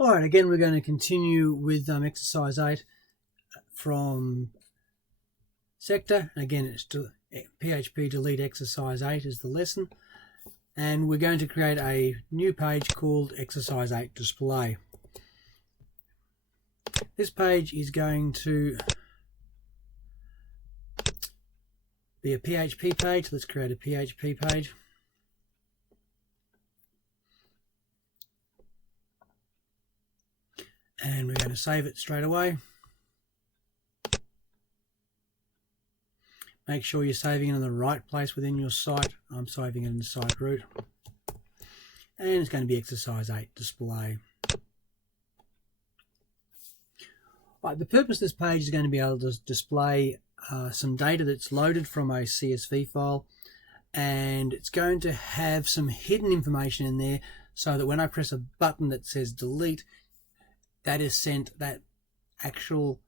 All right, again, we're going to continue with exercise 8 from sector. Again, it's PHP delete exercise 8 is the lesson. And we're going to create a new page called exercise 8 display. This page is going to be a PHP page. Let's create a PHP page. And we're going to save it straight away. Make sure you're saving it in the right place within your site. I'm saving it in the site root. And it's going to be exercise 8 display. Right, the purpose of this page is going to be able to display some data that's loaded from a CSV file, and it's going to have some hidden information in there so that when I press a button that says delete, that is sent, that actual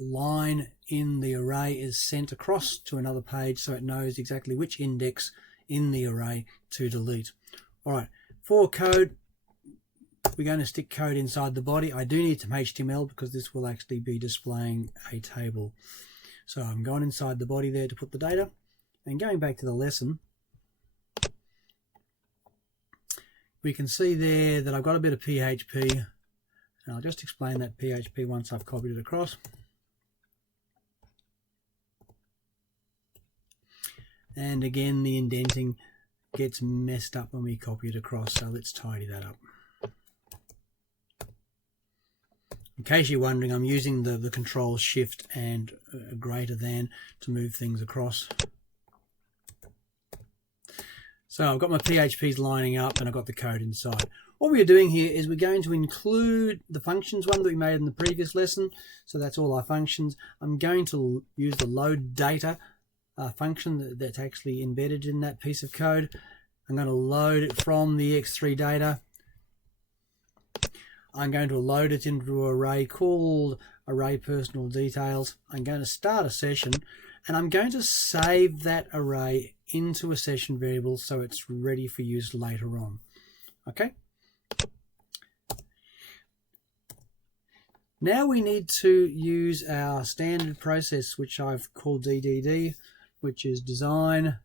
line in the array is sent across to another page so it knows exactly which index in the array to delete. All right, for code, we're going to stick code inside the body. I do need some HTML because this will actually be displaying a table. So I'm going inside the body there to put the data. And going back to the lesson, we can see there that I've got a bit of PHP. And I'll just explain that PHP once I've copied it across. And again, the indenting gets messed up when we copy it across, so let's tidy that up. In case you're wondering, I'm using the Control Shift and greater than to move things across. So I've got my PHPs lining up and I've got the code inside. What we're doing here is we're going to include the functions one that we made in the previous lesson. So that's all our functions. I'm going to use the load data function that's actually embedded in that piece of code. I'm going to load it from the ex8 data. I'm going to load it into an array called array personal details. I'm going to start a session and I'm going to save that array into a session variable so it's ready for use later on. Okay. Now we need to use our standard process, which I've called DDD, which is design,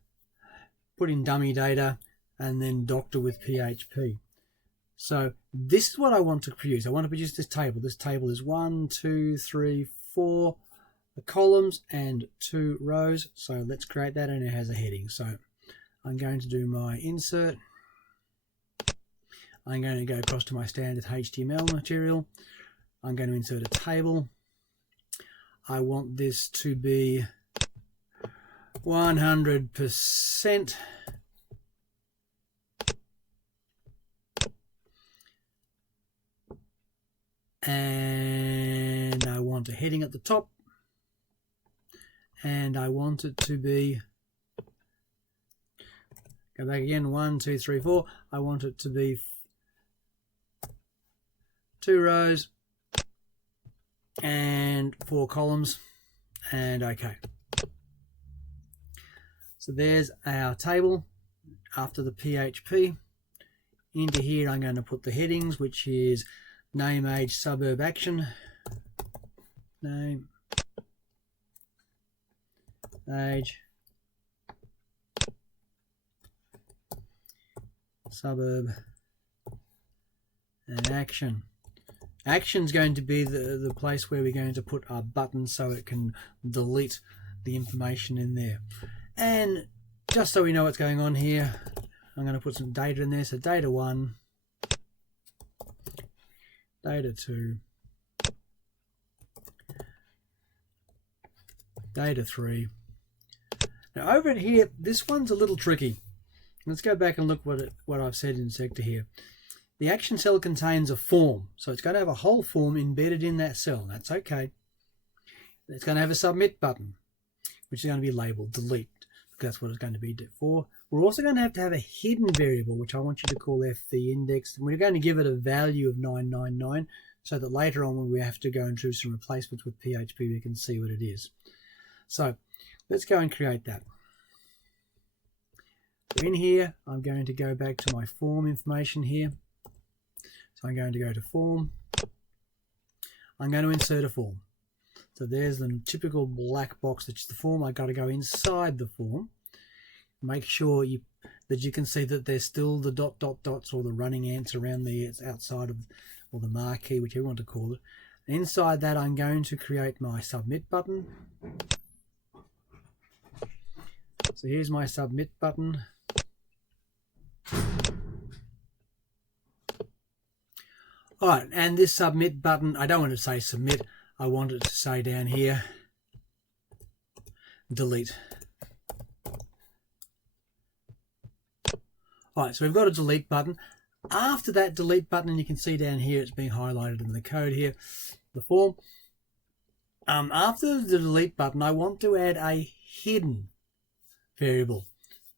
put in dummy data, and then doctor with PHP. So this is what I want to produce. I want to produce this table. This table is 1, 2, 3, 4 columns and 2 rows. So let's create that, and it has a heading. So I'm going to do my insert. I'm going to go across to my standard HTML material. I'm going to insert a table. I want this to be 100%. And I want a heading at the top. And I want it to be, go back again, 1, 2, 3, 4. I want it to be 2 rows and 4 columns, and okay. So there's our table after the PHP. Into here I'm going to put the headings, which is name, age, suburb, action. Name, age, suburb, and action. Action is going to be the place where we're going to put our button so it can delete the information in there. And just so we know what's going on here, I'm going to put some data in there. So data 1, data 2, data 3. Now over here, this one's a little tricky. Let's go back and look what I've said in sector here. The action cell contains a form, so it's going to have a whole form embedded in that cell. That's okay. It's going to have a submit button, which is going to be labeled delete, because that's what it's going to be for. We're also going to have a hidden variable, which I want you to call f the index, and we're going to give it a value of 999, so that later on when we have to go and do some replacements with PHP, we can see what it is. So let's go and create that. In here, I'm going to go back to my form information here. So I'm going to go to form. I'm going to insert a form. So there's the typical black box that's the form. I've got to go inside the form. Make sure that you can see that there's still the dots or the running ants around there. It's outside of, or the marquee, whichever you want to call it. And inside that, I'm going to create my submit button. So here's my submit button. All right, and this submit button, I don't want to say submit. I want it to say down here, delete. All right, so we've got a delete button. After that delete button, and you can see down here, it's being highlighted in the code here, the form. After the delete button, I want to add a hidden variable.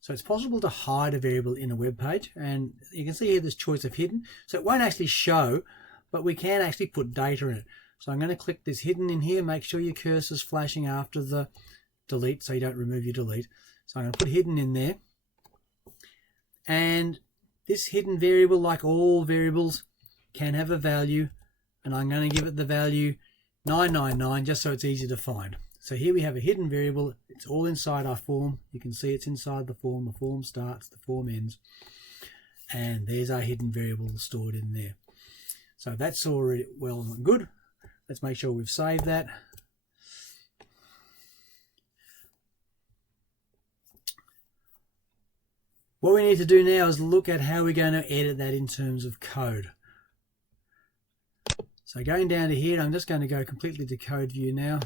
So it's possible to hide a variable in a web page, and you can see here this choice of hidden. So it won't actually show, but we can actually put data in it. So I'm going to click this hidden in here. Make sure your cursor's flashing after the delete so you don't remove your delete. So I'm going to put hidden in there. And this hidden variable, like all variables, can have a value, and I'm going to give it the value 999 just so it's easy to find. So here we have a hidden variable. It's all inside our form. You can see it's inside the form. The form starts, the form ends, and there's our hidden variable stored in there. So that's already well and good. Let's make sure we've saved that. What we need to do now is look at how we're going to edit that in terms of code. So going down to here, I'm just going to go completely to code view now.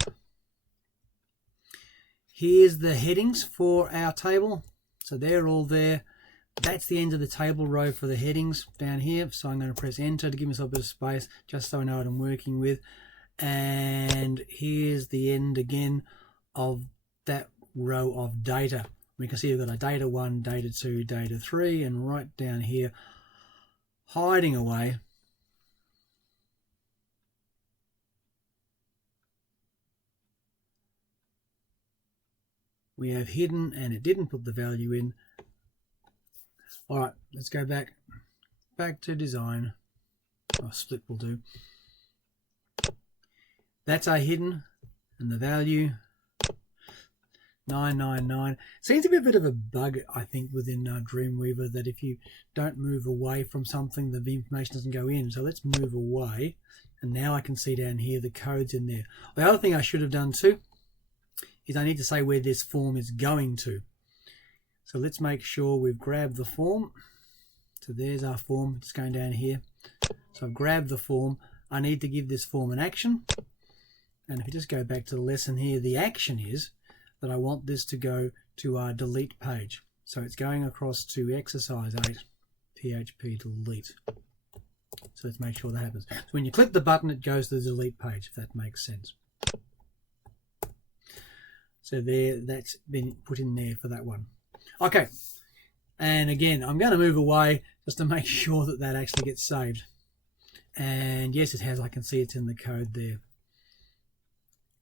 Here's the headings for our table. So they're all there. That's the end of the table row for the headings down here. So I'm going to press enter to give myself a bit of space just so I know what I'm working with. And here's the end again of that row of data. We can see we've got a data 1, data 2, data 3, and right down here, hiding away, we have hidden, and it didn't put the value in. All right, let's go back to design. Oh, split will do. That's our hidden, and the value 999. Seems to be a bit of a bug, I think, within Dreamweaver, that if you don't move away from something, the information doesn't go in. So let's move away, and now I can see down here the code's in there. The other thing I should have done too is I need to say where this form is going to. So let's make sure we've grabbed the form. So there's our form. It's going down here. So I've grabbed the form. I need to give this form an action. And if you just go back to the lesson here, the action is that I want this to go to our delete page. So it's going across to exercise 8, PHP delete. So let's make sure that happens. So when you click the button, it goes to the delete page, if that makes sense. So there, that's been put in there for that one. Okay, and again, I'm going to move away just to make sure that that actually gets saved. And yes, it has. I can see it's in the code there.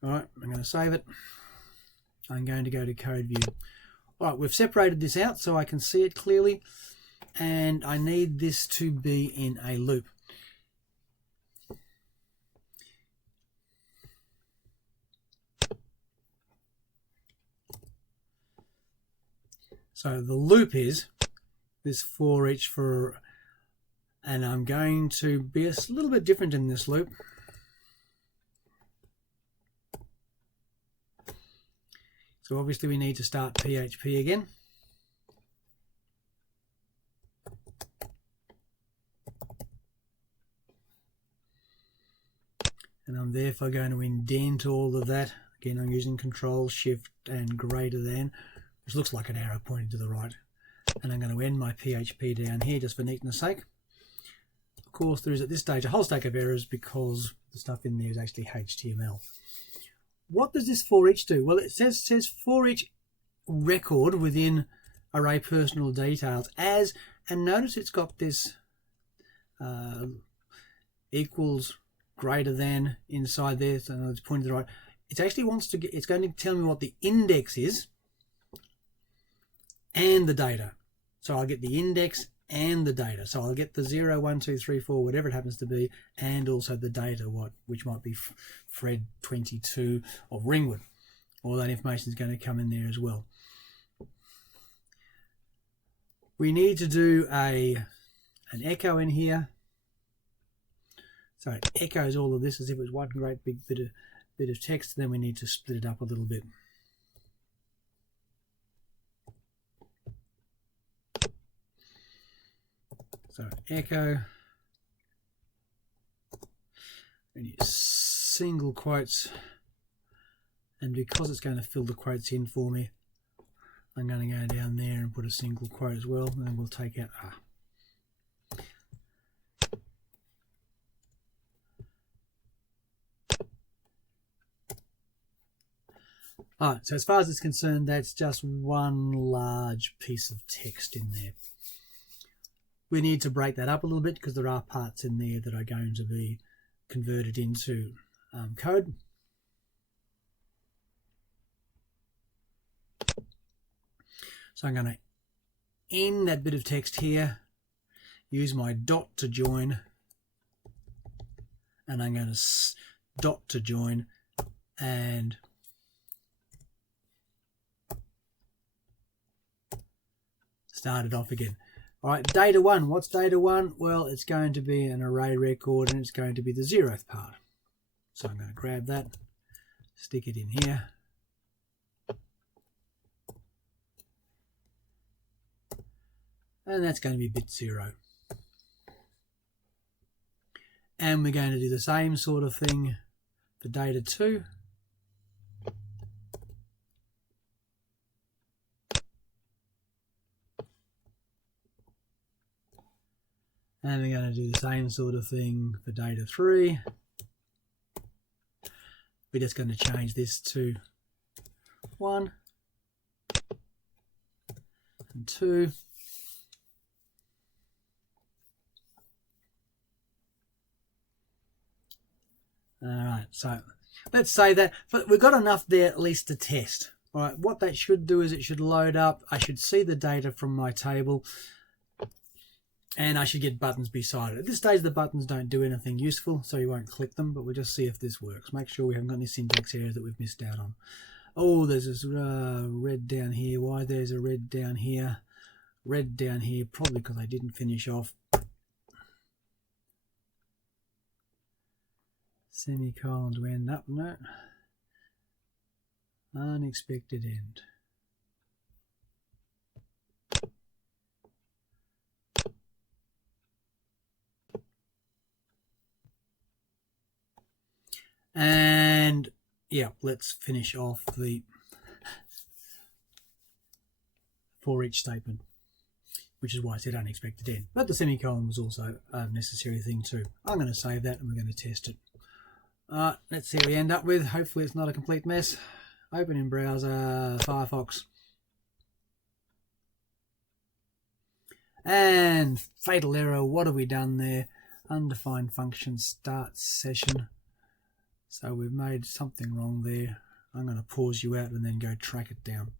All right, I'm going to save it. I'm going to go to code view. All right, we've separated this out so I can see it clearly, and I need this to be in a loop. So the loop is this for each for, and I'm going to be a little bit different in this loop. So obviously we need to start PHP again. And I'm therefore going to indent all of that. Again, I'm using Control, Shift, and greater than, which looks like an arrow pointing to the right. And I'm going to end my PHP down here just for neatness sake. Of course, there is at this stage a whole stack of errors because the stuff in there is actually HTML. What does this for each do? Well, it says for each record within array personal details as, and notice it's got this equals greater than inside there, so it's pointing to the right. It actually wants to get, it's going to tell me what the index is and the data. So I'll get the index and the data. So I'll get the 0, 1, 2, 3, 4, whatever it happens to be, and also the data, which might be Fred 22 or Ringwood. All that information is going to come in there as well. We need to do an echo in here. So it echoes all of this as if it was one great big bit of text. Then we need to split it up a little bit. So echo, we need single quotes, and because it's going to fill the quotes in for me, I'm going to go down there and put a single quote as well, and then we'll take out R. Alright, so as far as it's concerned, that's just one large piece of text in there. We need to break that up a little bit because there are parts in there that are going to be converted into code. So I'm going to end that bit of text here, use my dot to join, and I'm going to dot to join and start it off again. All right, data 1. What's data 1? Well, it's going to be an array record, and it's going to be the 0th part. So I'm going to grab that, stick it in here. And that's going to be bit 0. And we're going to do the same sort of thing for data 2. And we're going to do the same sort of thing for data 3. We're just going to change this to 1 and 2. All right, so let's say that, but we've got enough there at least to test. All right, what that should do is it should load up. I should see the data from my table, and I should get buttons beside it. At this stage, the buttons don't do anything useful, so you won't click them, but we'll just see if this works. Make sure we haven't got any syntax errors that we've missed out on. Oh, there's this red down here. Why there's a red down here? Red down here, probably because I didn't finish off. Semicolons we end up, no. Unexpected end. And yeah, let's finish off the for each statement, which is why I said unexpected end. But the semicolon was also a necessary thing too. I'm going to save that and we're going to test it. Let's see what we end up with. Hopefully it's not a complete mess. Open in browser, Firefox. And fatal error, what have we done there? Undefined function start session. So we've made something wrong there. I'm going to pause you out and then go track it down.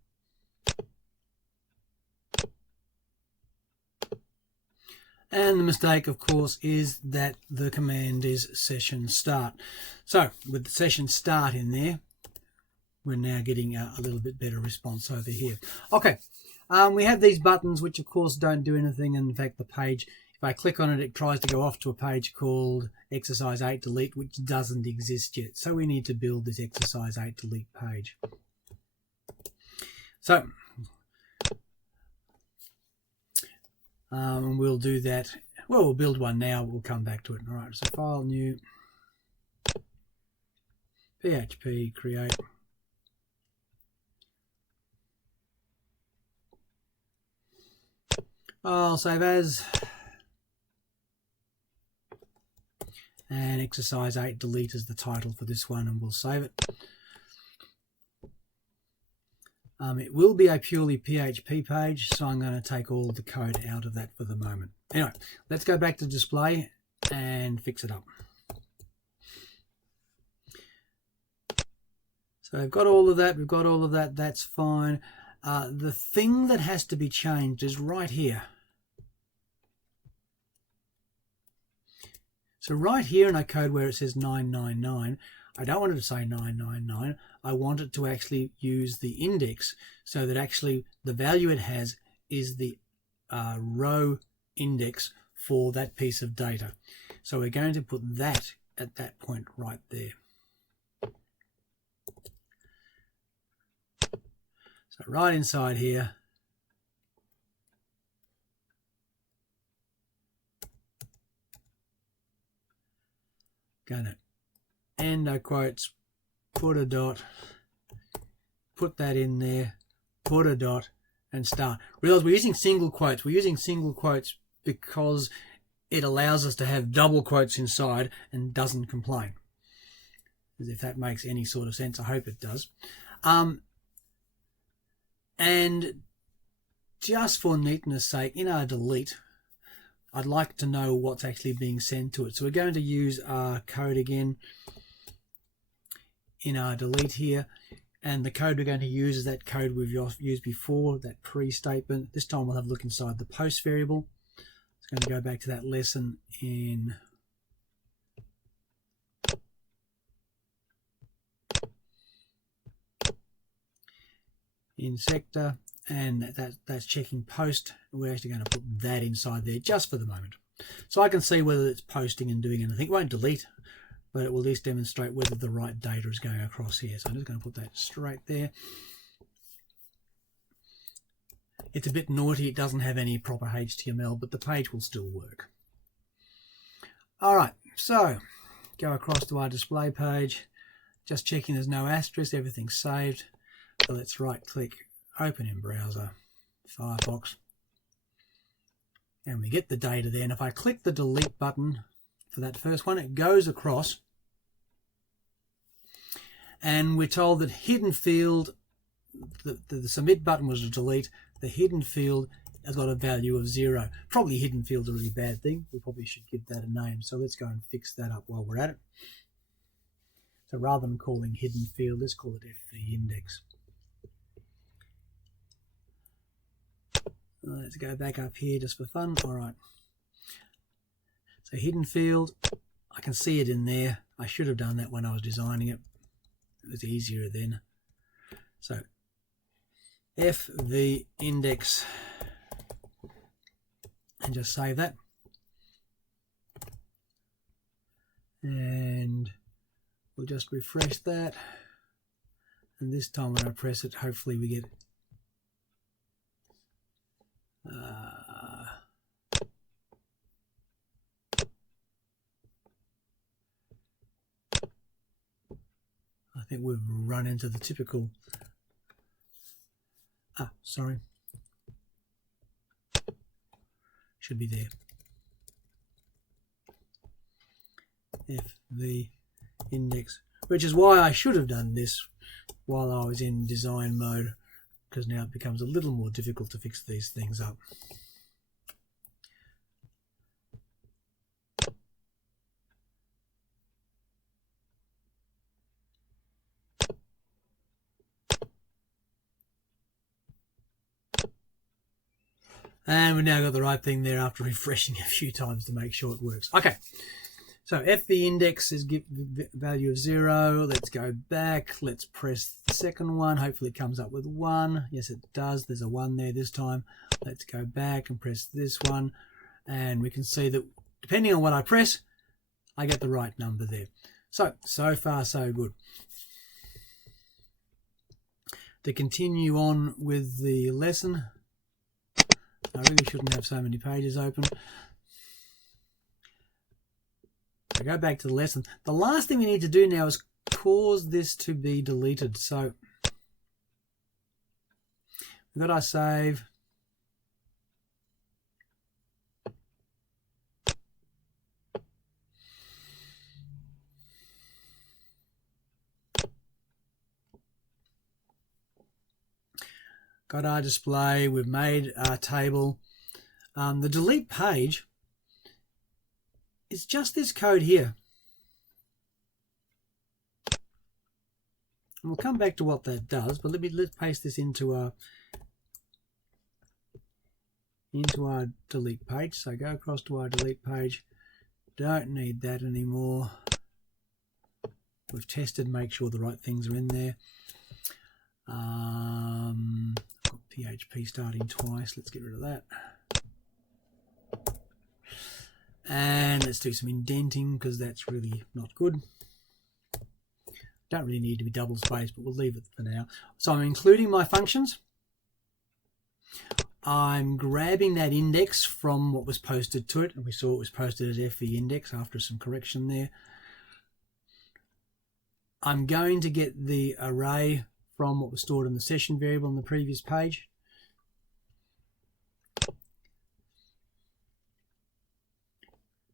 And the mistake, of course, is that the command is session start. So with the session start in there, we're now getting a little bit better response over here. Okay, we have these buttons, which of course don't do anything. And in fact, the page, if I click on it, it tries to go off to a page called exercise 8 delete, which doesn't exist yet. So we need to build this exercise 8 delete page. So we'll do that. Well, we'll build one now. We'll come back to it. All right, so file, new, PHP, create. I'll save as. And exercise 8 delete is the title for this one, and we'll save it. It will be a purely PHP page, so I'm going to take all the code out of that for the moment. Anyway, let's go back to display and fix it up. So we've got all of that, we've got all of that, that's fine. The thing that has to be changed is right here. So right here in our code where it says 999, I don't want it to say 999. I want it to actually use the index so that actually the value it has is the row index for that piece of data. So we're going to put that at that point right there. So right inside here, going to end our quotes, put a dot, put that in there, put a dot, and start. Realize we're using single quotes. We're using single quotes because it allows us to have double quotes inside and doesn't complain. As if that makes any sort of sense. I hope it does. And just for neatness sake, in our delete, I'd like to know what's actually being sent to it. So we're going to use our code again in our delete here. And the code we're going to use is that code we've used before, that pre-statement. This time we'll have a look inside the post variable. It's going to go back to that lesson in sector, and that's checking post. We're actually going to put that inside there just for the moment. So I can see whether it's posting and doing anything. It won't delete, but it will at least demonstrate whether the right data is going across here. So I'm just going to put that straight there. It's a bit naughty, it doesn't have any proper HTML, but the page will still work. Alright, so go across to our display page, just checking there's no asterisk, everything's saved. So let's right click, open in browser, Firefox, and we get the data there. And if I click the delete button for that first one, it goes across, and we're told that hidden field, the submit button was a delete, the hidden field has got a value of 0. Probably hidden field's a really bad thing. We probably should give that a name. So let's go and fix that up while we're at it. So rather than calling hidden field, let's call it FV index. Let's go back up here just for fun. All right. So hidden field, I can see it in there. I should have done that when I was designing it. It was easier then. So FV index, and just save that. And we'll just refresh that. And this time when I press it, hopefully we get I think we've run into the typical sorry, should be there. FV index, which is why I should have done this while I was in design mode, because now it becomes a little more difficult to fix these things up. And we've now got the right thing there after refreshing a few times to make sure it works. Okay, so FV index is give value of 0. Let's go back. Let's press the second one. Hopefully it comes up with 1. Yes, it does. There's a 1 there this time. Let's go back and press this one. And we can see that depending on what I press, I get the right number there. So far so good. To continue on with the lesson, I really shouldn't have so many pages open. So go back to the lesson. The last thing we need to do now is cause this to be deleted. So we've got our save. Got our display, we've made our table. The delete page is just this code here. And we'll come back to what that does, but let's paste this into our delete page. So go across to our delete page, Don't need that anymore. We've tested, make sure the right things are in there. I've got PHP starting twice. Let's get rid of that. And let's do some indenting because that's really not good. Don't really need to be double spaced, but we'll leave it for now. So I'm including my functions. I'm grabbing that index from what was posted to it, and we saw it was posted as FE index after some correction there. I'm going to get the array from what was stored in the session variable on the previous page.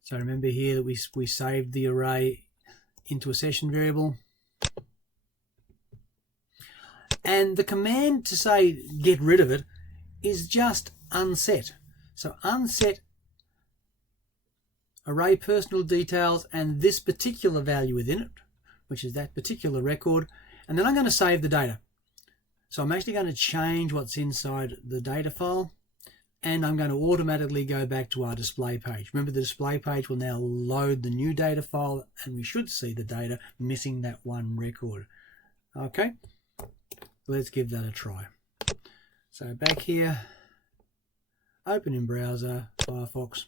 So remember here that we saved the array into a session variable. And the command to say get rid of it is just unset. So unset array personal details and this particular value within it, which is that particular record, and then I'm going to save the data. So I'm actually going to change what's inside the data file, and I'm going to automatically go back to our display page. Remember, the display page will now load the new data file, and we should see the data missing that one record. Okay, let's give that a try. So back here, open in browser, Firefox.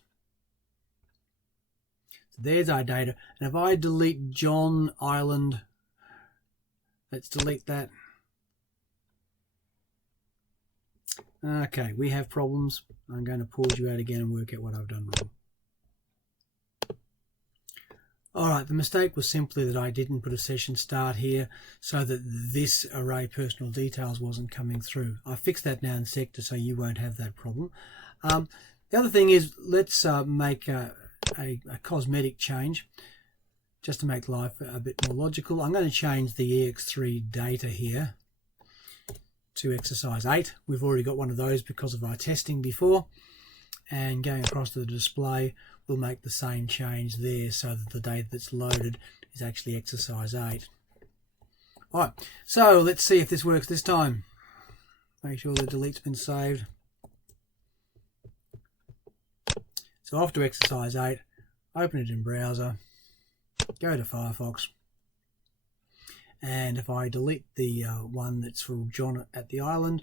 So there's our data, and if I delete John Island, let's delete that. Okay, we have problems. I'm going to pause you out again and work out what I've done wrong. Alright, the mistake was simply that I didn't put a session start here so that this array personal details wasn't coming through. I fixed that now in Sector so you won't have that problem. The other thing is, let's make a cosmetic change just to make life a bit more logical. I'm going to change the ex3 data here to exercise 8. We've already got one of those because of our testing before, and going across to the display we'll make the same change there so that the data that's loaded is actually exercise 8. Alright, so let's see if this works this time. Make sure the delete's been saved. So off to exercise 8, open it in browser, go to Firefox, and if I delete the one that's for John at the island,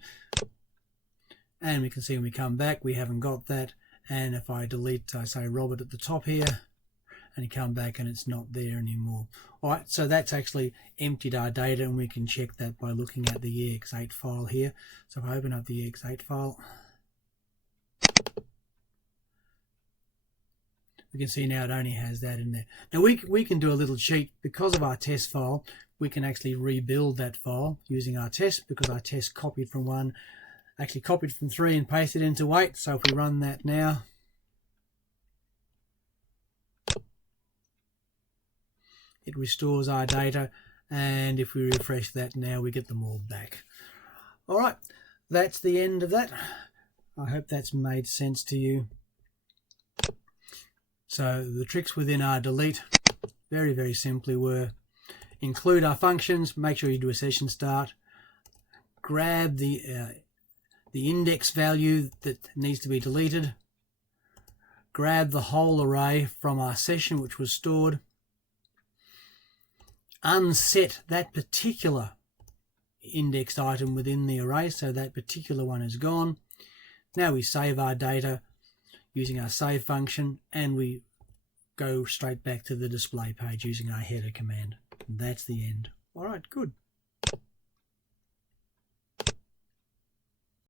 and we can see when we come back we haven't got that, and if I delete say Robert at the top here and you come back and it's not there anymore. Alright, so that's actually emptied our data, and we can check that by looking at the ex8 file here. So if I open up the ex8 file, we can see now it only has that in there. Now we can do a little cheat. Because of our test file, we can actually rebuild that file using our test, because our test copied from 1, actually copied from 3 and pasted into 8. So if we run that now, it restores our data, and if we refresh that now we get them all back. Alright, that's the end of that. I hope that's made sense to you. So the tricks within our delete very, very simply were: include our functions, make sure you do a session start, grab the index value that needs to be deleted, grab the whole array from our session which was stored, unset that particular indexed item within the array so that particular one is gone. Now we save our data using our save function, and we go straight back to the display page using our header command. And that's the end. All right, good.